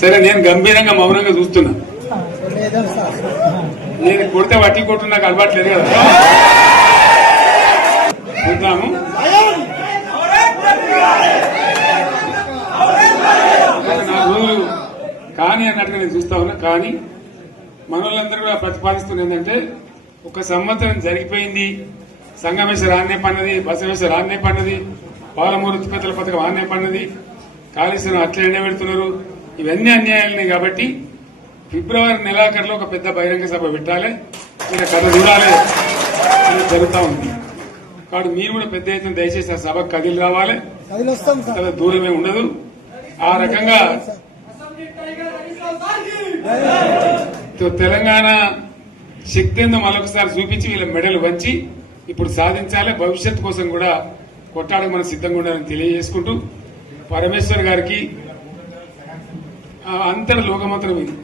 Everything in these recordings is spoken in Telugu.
సరే నేను గంభీరంగా మౌనంగా చూస్తున్నా. నేను కొడితే వట్టి కొట్టు నాకు అలవాట్లేదు కదా. చూద్దాము. నా రోజులు కానీ అన్నట్టుగా నేను చూస్తా ఉన్నా. కానీ మనోళ్ళందరూ కూడా ప్రతిపాదిస్తుంది ఏంటంటే, ఒక సంవత్సరం జరిగిపోయింది, సంగమేశ్వర ఆన్నే పన్నది, బసవేశ్వర ఆన్నే పన్నది, పాలమూరు ఉత్పత్తుల పథకం ఆన్నే పన్నది, కాళేశ్వరం అట్లనే పెడుతున్నారు, ఇవన్నీ అన్యాయాలున్నాయి. కాబట్టి ఫిబ్రవరి నెలాఖరులో ఒక పెద్ద బహిరంగ సభ పెట్టాలి, మీరు కథ చూడాలి అని జరుగుతూ ఉంది. కాబట్టి మీరు కూడా పెద్ద ఎత్తున దయచేసి ఆ సభకు కదిలి రావాలి, కదా దూరమే ఉండదు. ఆ రకంగా తెలంగాణ శక్తి ఏందో మరొకసారి చూపించి వీళ్ళ మెడలు వంచి ఇప్పుడు సాధించాలి. భవిష్యత్తు కోసం కూడా కొట్టాడకు మనం సిద్ధంగా ఉండాలని తెలియజేసుకుంటూ, పరమేశ్వర్ గారికి అంతటి లోకమంత్రం ఇది.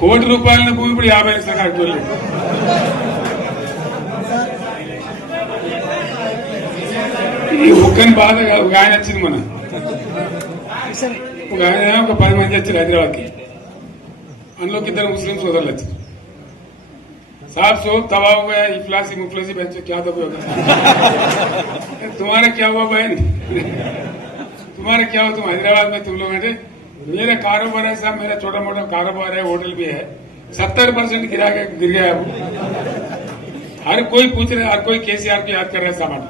కోటి రూపాయల భూమి ఇప్పుడు 50 లక్షల కాడికి ఈ ఒక్కని బాధ ఒక ఆయన వచ్చింది, మన ఒక ఆయన ఒక 10 మంది వచ్చారు హైదరాబాద్కి. అందులోకి 2 ముస్లిం సోదరులు వచ్చారు. साहब सो तबाह हो गया, इफलासी मुफलासी बच्चों क्या दबे होगा, तुम्हारा क्या हुआ बहन, तुम्हारा क्या हुआ, तुम हैदराबाद में तुम लोग हैं, मेरा कारोबार है साहब, मेरा छोटा मोटा कारोबार है, होटल भी है, 70% गिर गया है। हर कोई पूछ रहे, हर कोई केसीआर को याद कर रहा है सामान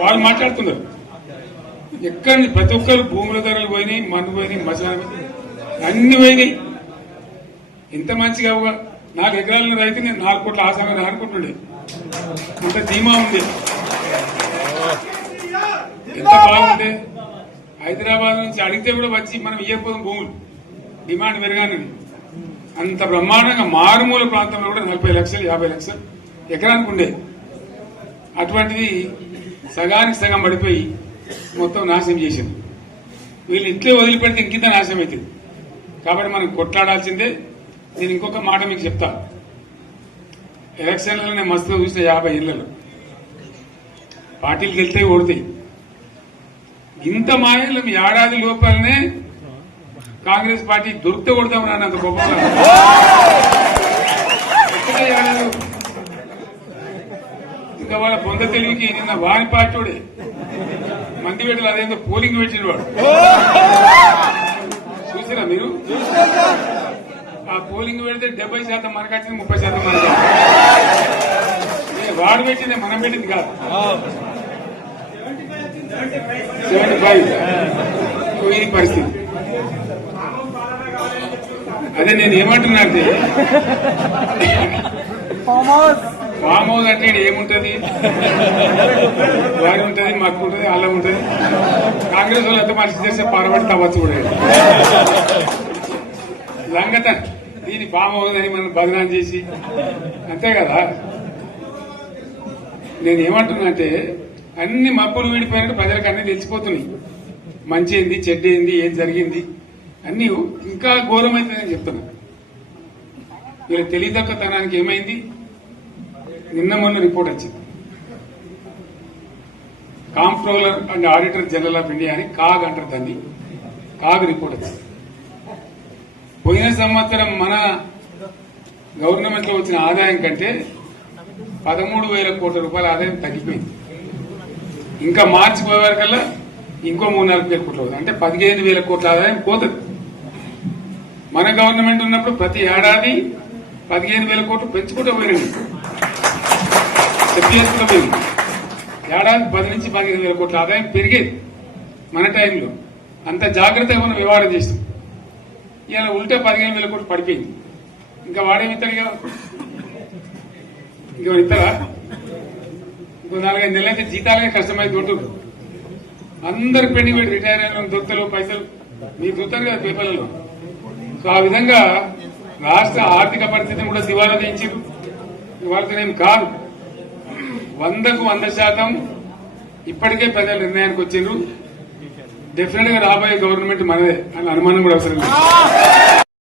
వాళ్ళు మాట్లాడుతున్నారు. ఎక్కడ ప్రతి ఒక్కరు భూముల ధరలు పోయినాయి, మన్ను పోయినాయి, మసాలా అన్ని పోయినాయి. ఎంత మంచిగా 4 ఎకరాల రైతు నేను 4 కోట్ల ఆసామని అనుకుంటుండే, అంత ధీమా ఉంది, ఎంత బాగుండే. హైదరాబాద్ నుంచి అడిగితే కూడా వచ్చి మనం ఇవ్వకపోదాం భూములు, డిమాండ్ పెరగానని. అంత బ్రహ్మాండంగా మారుమూల ప్రాంతంలో కూడా 40 లక్షలు 50 లక్షలు ఎకరానికి ఉండే. అటువంటిది సగానికి సగం పడిపోయి మొత్తం నాశనం చేశారు. వీళ్ళు ఇట్లే వదిలిపెడితే ఇంకింత నాశనం అవుతుంది. కాబట్టి మనం కొట్లాడాల్సిందే. నేను ఇంకొక మాట మీకు చెప్తా, ఎలక్షన్లలో నేను మస్తుగా చూసిన 50 ఏళ్లలో పార్టీలు గెలితే ఓడతాయి. ఇంత మాయలు ఏడాది లోపలనే కాంగ్రెస్ పార్టీ దొరికితే కొడతామని అన్నంత గొప్పగా ఇంకా వాళ్ళ పొంద తెలివికి నిన్న వారి పార్టీడే మందిపేటలో అదేందో పోలింగ్ పెట్టిన వాడు చూసిరా మీరు. ఆ పోలింగ్ పెడితే 70% మనకు వచ్చింది, 30% మనకి. వాడు పెట్టింది మనం పెట్టింది కాదు. 75 ఇది పరిస్థితి. అదే నేను ఏమంటున్నా అంటే, ఫామ్ హౌస్ అంటే ఏముంటది, వారి ఉంటది, మాకు ఉంటది, అలా ఉంటది. కాంగ్రెస్ వాళ్ళు ఎంత మనిషి చేస్తే పారబడి తవ్వచ్చు కూడా లంగత. దీన్ని ఫామ్ హౌస్ అని మనం బదనాం చేసి అంతే కదా. నేను ఏమంటున్నా అంటే, అన్ని మబ్బులు విడిపోయినట్టు ప్రజలకు అన్ని తెలిసిపోతున్నాయి. మంచి ఏంది, చెడ్డ ఏంది, ఏం జరిగింది అన్ని ఇంకా ఘోరమైందని చెప్తున్నా. వీళ్ళ తెలియదక్కతనానికి ఏమైంది, నిన్న మొన్న రిపోర్ట్ వచ్చింది. Comptroller and auditor general of India అని కాగ్ అంటారు దాన్ని. కాగ్ రిపోర్ట్ వచ్చింది. పోయిన సంవత్సరం మన గవర్నమెంట్ లో వచ్చిన ఆదాయం కంటే 13,000 కోట్ల రూపాయల ఆదాయం తగ్గిపోయింది. ఇంకా మార్చి పోయే వరకల్లా ఇంకో 3-4 కోట్ల అవుతుంది. అంటే 15,000 కోట్ల ఆదాయం పోతుంది. మన గవర్నమెంట్ ఉన్నప్పుడు ప్రతి ఏడాది 15,000 కోట్లు పెంచుకుంటూ పోయింది. చెప్పేసుకుంటూ పోయింది. ఏడాది 10 నుంచి 15,000 కోట్ల ఆదాయం పెరిగేది మన టైంలో. అంత జాగ్రత్తగా మనం వ్యవహారం చేస్తాం. ఇలా ఉల్టా 15,000 కోట్లు పడిపోయింది. ఇంకా వాడేమిస్తాడుగా, ఇంకో ఇస్తారా? ఇంకో 4-5 నెలలైతే జీతాలే కష్టమైంది. ఉంటుంది అందరు పెండింగ్ పెట్టి రిటైర్ అయిన దొరుకుతలు పైసలు మీరు చూస్తారు కదా పేపర్లలో. సో ఆ విధంగా రాష్ట్ర ఆర్థిక పరిస్థితిని కూడా దివాలా చేయించారు. వాళ్ళతోనేం కాదు, 100కు 100% ఇప్పటికే ప్రజలు నిర్ణయానికి వచ్చారు. డెఫినెట్ గా రాబోయే గవర్నమెంట్ మనదే అని అనుమానం కూడా అవసరం లేదు.